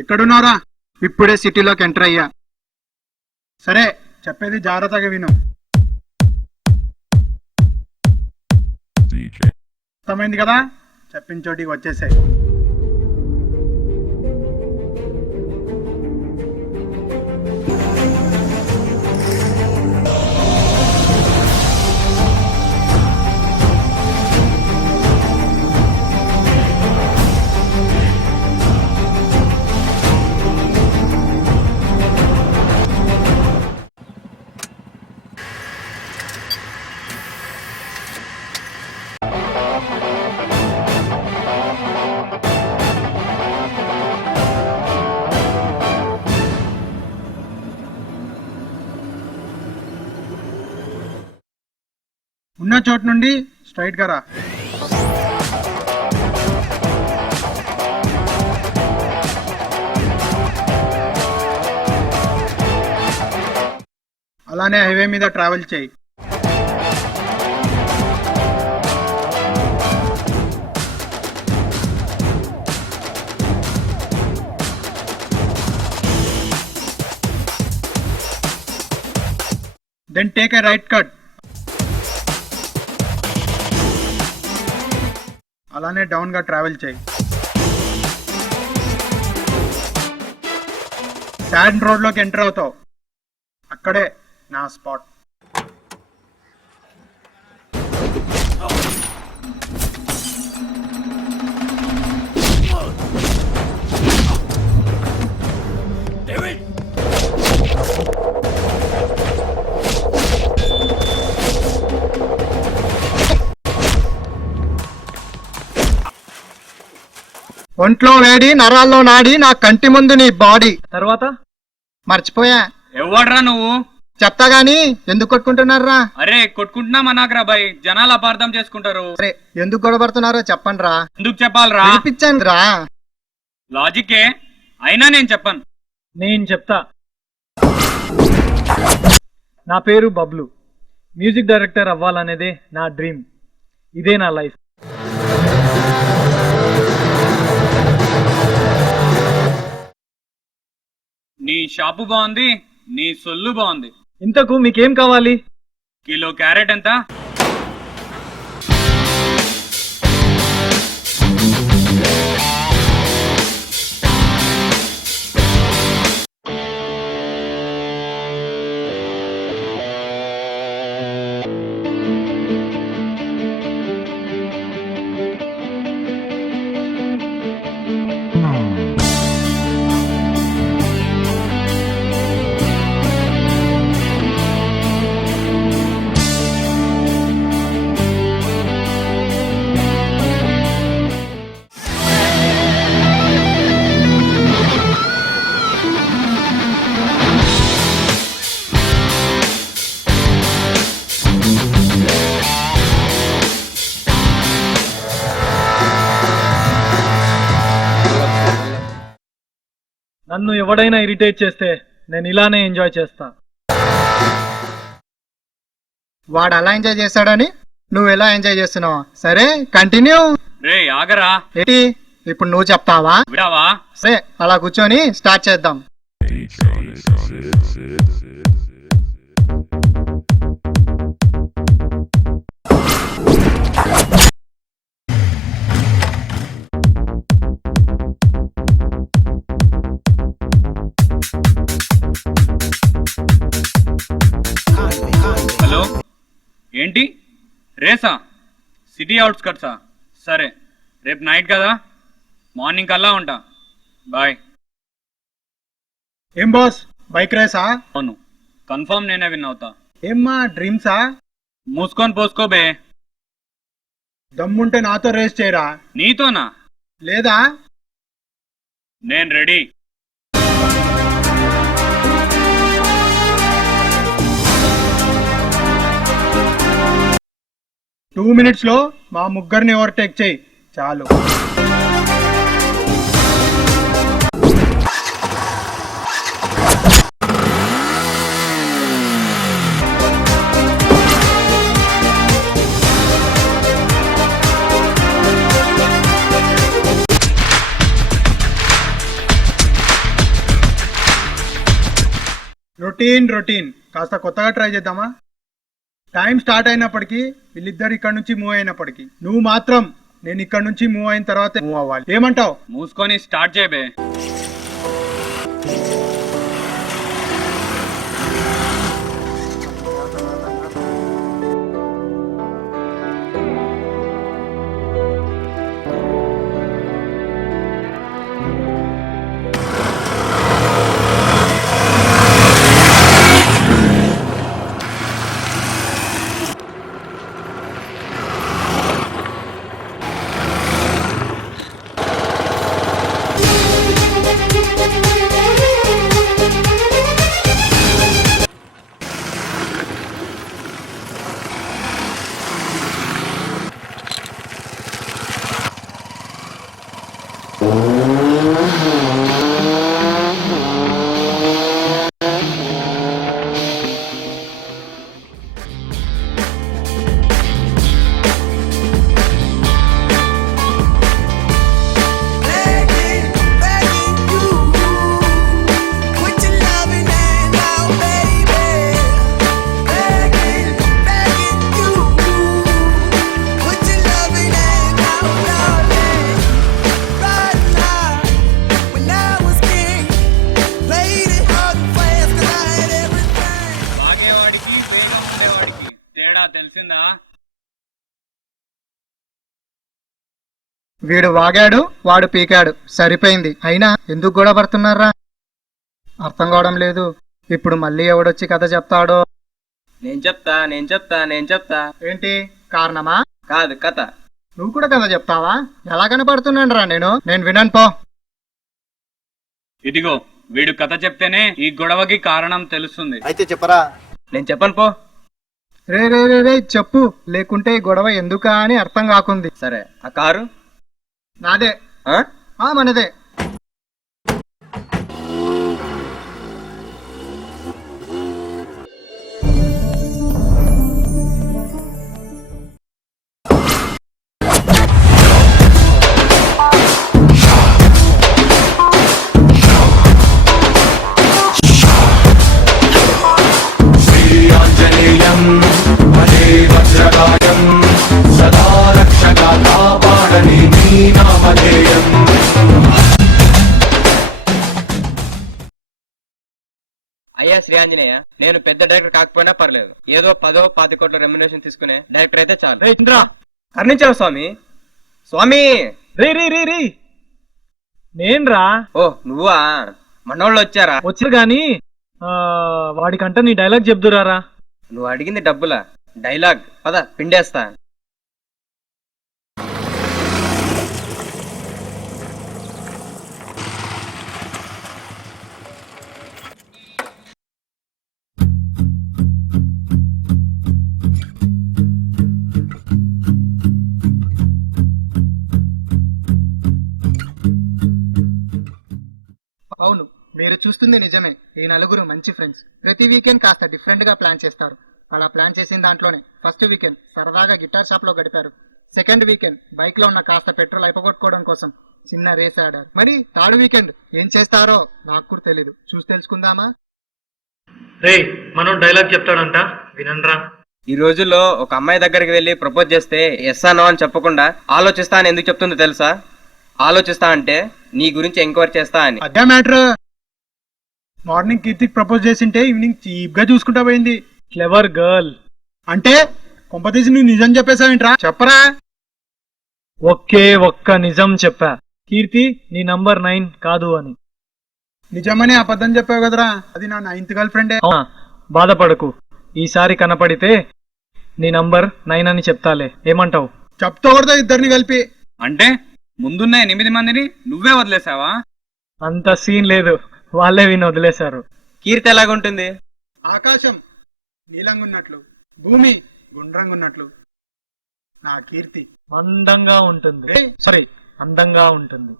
ఎక్కడున్నారా? ఇప్పుడే సిటీలోకి ఎంటర్ అయ్యా. సరే, చెప్పేది జాగ్రత్తగా విను. అర్థమైంది కదా? చెప్పిన చోటికి వచ్చేసాయి. ఉన్న చోటు నుండి స్ట్రైట్ గా రా. అలానే హైవే మీద ట్రావెల్ చేయి. Then take a right cut. అలానే డౌన్ గా ట్రావెల్ చేయి. శాండ్ రోడ్ లోకి ఎంటర్ అవుతావు. అక్కడే నా స్పాట్. ఒంట్లో వేడి, నరాల్లో నాడి, నా కంటి ముందు నీ బాడీ. తర్వాత మర్చిపోయా. ఎవడ్రా నువ్వు? చెప్తా గాని ఎందుకు కొట్టుకుంటున్నారా? అరే కొట్టుకుంటున్నా మనాకరా బాయ్, జనాలు అపార్థం చేసుకుంటారు. అరే ఎందుకు గొడవడుతున్నారో చెప్పండి రా. ఎందుకు చెప్పాలరా? వినిపించండి రా. లాజికే, అయినా నేను చెప్పను. నేను చెప్తా. నా పేరు బబ్లు. మ్యూజిక్ డైరెక్టర్ అవ్వాలనేదే నా డ్రీమ్. ఇదే నా లైఫ్. నీ షాపు బాగుంది, నీ సొల్లు బాగుంది. ఇంతకు మీకేం కావాలి? కిలో క్యారెట్ ఎంత? నన్ను ఎవడైనా ఇరిటేట్ చేస్తే నేను ఇలానే ఎంజాయ్ చేస్తా. వాడు అలా ఎంజాయ్ చేస్తాడని నువ్వు ఎలా ఎంజాయ్ చేస్తున్నావు? సరే కంటిన్యూ. రే ఆగరా. ఏంటి ఇప్పుడు నువ్వు చెప్తావా? విడావా? సరే అలా కూర్చొని స్టార్ట్ చేద్దాం. హలో, ఏంటి రేసా? సిటీ అవుట్స్కట్సా? సరే, రేపు నైట్ కదా, మార్నింగ్ కల్లా ఉంటా. బాయ్. ఏం బాస్, బైక్ రేసా? అవును, కన్ఫర్మ్ నేనే విన్ అవుతా. ఏమ్మా డ్రీమ్సా? మూసుకొని పోసుకో బే. దమ్ముంటే నాతో రేస్ చేయరా? నీతోనా? లేదా? నేను రెడీ. టూ మినిట్స్ లో మా ముగ్గురిని ఓవర్టేక్ చేయి చాలు. రొటీన్ కాస్త కొత్తగా ట్రై చేద్దామా? టైం స్టార్ట్ అయినప్పటికీ వీళ్ళిద్దరు ఇక్కడ నుంచి మూవ్ అయినప్పటికీ నువ్వు మాత్రం నేను ఇక్కడ నుంచి మూవ్ అయిన తర్వాత మూవ్ అవ్వాలి. ఏమంటావు? మూసుకొని start చేయబే. Begging, begging you, put your loving hand out, baby. Begging, begging you, put your loving hand out, darling. Riding high when I was king, played it hard and fast 'cause I had everything. వాగేవాడికి వేగం ఉండేవాడికి తేడా తెలిసిందా? వీడు వాగాడు, వాడు పీకాడు, సరిపోయింది. అయినా ఎందుకు గొడవ పడుతున్నారా? అర్థం కావడం లేదు. ఇప్పుడు మళ్ళీ ఎవడొచ్చి కథ చెప్తాడో? నేను చెప్తా ఏంటి కారణమా? కాదు కథ. నువ్వు కూడా కథ చెప్తావా? ఎలా కనపడుతున్నాను రా నేను వినను పో. ఇదిగో వీడు కథ చెప్తేనే ఈ గొడవకి కారణం తెలుస్తుంది. నేను చెప్పను పో. రే రే రే రే చెప్పు, లేకుంటే ఈ గొడవ ఎందుకా అని అర్థం కాకుంది. సరే, ఆ కారు నాదే. ఆ? మనదే. శ్రీయాంజనేయం భజే వజ్రకాయం సదా రక్షగా కాపాడని నీ నామధేయం. అయ్యా శ్రీ ఆంజనేయ, నేను పెద్ద డైరెక్టర్ కాకపోయినా పర్లేదు. ఏదో 10-20 కోట్ల రెమ్యునరేషన్ తీసుకునే డైరెక్టర్ అయితే చాలు. రే ఇంద్రా, కర్ణించావు స్వామి. స్వామి రే రే రే రే నేన్రా. ఓ నువ్వా? మనోళ్ళు వచ్చారా? వచ్చారు గాని వాడికంట నీ డైలాగ్ చెప్దురారా. నువ్వు అడిగింది డబ్బులా? డైలాగ్ పద పిండేస్తా. అవును, మీరు చూస్తుంది నిజమే. ఈ నలుగురు మంచి ఫ్రెండ్స్. ప్రతి వీకెండ్ కాస్త డిఫరెంట్ గా ప్లాన్ చేస్తారు. అలా ప్లాన్ చేసిన దాంట్లోనే ఫస్ట్ వీకెండ్ సరదాగా గిటార్ షాప్ లో గడిపారు. సెకండ్ వీకెండ్ బైక్ లో ఉన్న కాస్త పెట్రోల్ అయిపోగొట్టుకోవడం కోసం చిన్న రేస్ ఆడారు. మరి థర్డ్ వీకెండ్ ఏం చేస్తారో నాకు కూడా తెలీదు. చూసి తెలుసుకుందామా? రే మనం డైలాగ్ చెప్తాడంట, వినండ్రా. ఈ రోజుల్లో ఒక అమ్మాయి దగ్గరికి వెళ్ళి ప్రపోజ్ చేస్తే ఎస్ నో అని చెప్పకుండా ఆలోచిస్తా అని ఎందుకు చెప్తుందో తెలుసా? ఆలోచిస్తా అంటే నీ గురించి ఎంక్వైరీ చేస్తా అని. అదే మ్యాటర్. మార్నింగ్ కీర్తికి ప్రపోజ్ చేసింటే ఈవినింగ్ చీప్ గా చూసుకుంటా పోయింది. Clever girl. అంటే కొంపతీసి నువ్వు నిజం చెప్పేసావేంట్రా? చెప్పరా. ఒక్క నిజం చెప్పా, కీర్తి నీ నంబర్ 9 కాదు అని. నిజమని అబద్ధం చెప్పావు కదరా, అది నా 9th గర్ల్ ఫ్రెండే. అవునా? బాధపడకు, ఈసారి కనపడితే నీ నంబర్ 9 అని చెప్తాలే. ఏమంటావు? చెప్తా కొడతా ఇద్దరిని కలిపి. అంటే ముందున్న 8 మందిని నువ్వే వదిలేసావా? అంత సీన్ లేదు, వాళ్ళే విని వదిలేశారు. కీర్తి ఎలాగుంటుంది? ఆకాశం నీలంగున్నట్లు, భూమి గుండ్రంగున్నట్లు నా కీర్తి మందంగా ఉంటుంది. రే. సారీ, అందంగా ఉంటుంది.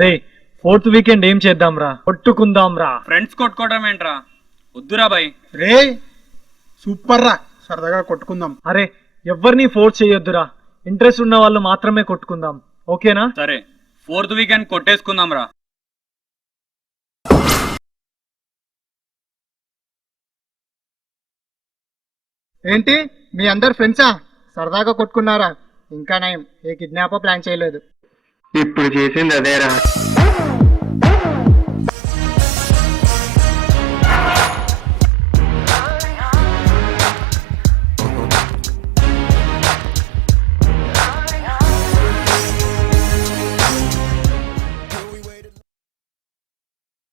రే 4th వీకెండ్ ఏం చేద్దాం రా? కొట్టుకుందాం రా. ఫ్రెండ్స్ కొట్టుకోవడం ఏంట్రా? వద్దురా బాయ్. రే సూపర్ రా, సరదాగా కొట్టుకుందాం. అరే ఎవరిని ఫోర్స్ చేయొద్దురా, ఇంట్రెస్ట్ ఉన్న వాళ్ళు మాత్రమే కొట్టుకుందాం. ఓకేనా? సరే 4th వీకెండ్ కొట్టేసుకుందాం రా. ఏంటి మీ అందరు ఫ్రెండ్సా? సరదాగా కొట్టుకున్నారా? ఇంకా నయం, ఏ కిడ్నాప్ ప్లాన్ చేయలేదు. ఇప్పుడు చేసింది అదేరా.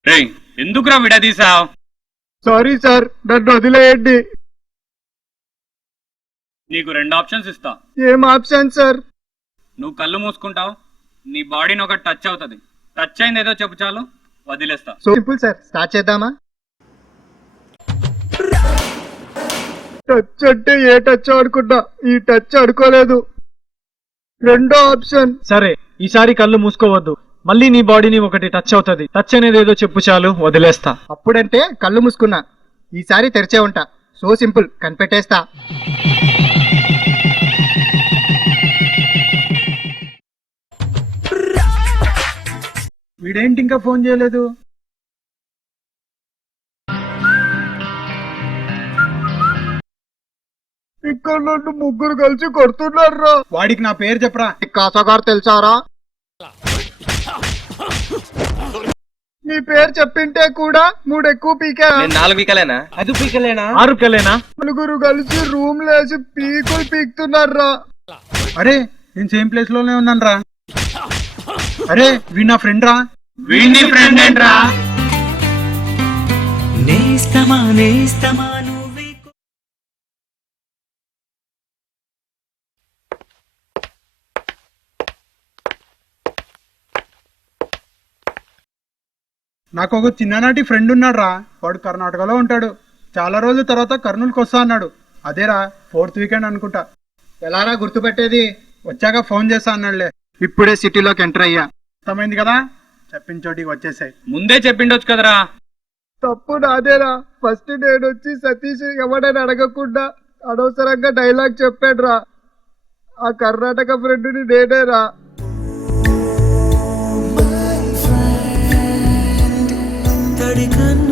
రే ఎందుకురా విడదీసావు? సారీ సార్, నన్ను వదిలేయండి. నీకు 2 ఆప్షన్స్ ఇస్తా. ఏం ఆప్షన్ సార్? నువ్వు కళ్ళు మూసుకుంటావు, నీ బాడీని ఒకటి టచ్ అవుతుంది. టచ్ అయింది ఏదో చెప్పు చాలు, వదిలేస్తా. సో సింపుల్ సార్, స్టార్ట్ చేద్దామా? టచ్ అంటే ఏ టచ్ అనుకున్నా, ఈ టచ్ అనుకోలేదు. రెండో ఆప్షన్. సరే, ఈసారి కళ్ళు మూసుకోవద్దు. మళ్ళీ నీ బాడీని ఒకటి టచ్ అవుతుంది. టచ్ అనేది ఏదో చెప్పు చాలు, వదిలేస్తా. అప్పుడంటే కళ్ళు మూసుకున్నా, ఈసారి తెరిచే ఉంటా. సో సింపుల్, కనిపెట్టేస్తా. వీడేంటి ఇంకా ఫోన్ చేయలేదు? ఇక్కడ నన్ను ముగ్గురు కలిసి కొడుతున్నారా? వాడికి నా పేరు చెప్పరా. కాసగారు తెలుసారా? నీ పేరు చెప్పింటే కూడా 3 ఎక్కువ పీకా. నేను 4 వీకలేనా? 6 కలేనా? నలుగురు కలిసి రూమ్ లేసి పీకులు పీకుతున్నారా? అరే, నేను సేమ్ ప్లేస్ లోనే ఉన్నాను రా. అరే, వీడు నా ఫ్రెండ్ రా. వీడిని ఫ్రెండ్ ఏంట్రా? నేస్తమా నేస్తమా నువ్వే నాకు ఒక చిన్ననాటి ఫ్రెండ్ ఉన్నాడు రా. వాడు కర్ణాటకలో ఉంటాడు. చాలా రోజుల తర్వాత కర్నూలుకి వస్తా అన్నాడు. అదేరా 4th వీకెండ్ అనుకుంటా. ఎలారా గుర్తుపెట్టేది? వచ్చాక ఫోన్ చేస్తా అన్నాడులే. ఇప్పుడే సిటీలోకి ఎంటర్ అయ్యా. అర్థమైంది కదా, చెప్పిన చోటికి వచ్చేసాయి. ముందే చెప్పిండొచ్చు కదరా. తప్పు నాదేరా. ఫస్ట్ నేను వచ్చి సతీష్ ఎవడని అడగకుండా అనవసరంగా డైలాగ్ చెప్పాడురా. ఆ కర్ణాటక ఫ్రెండ్ని నేనేరా. తడి కన్ను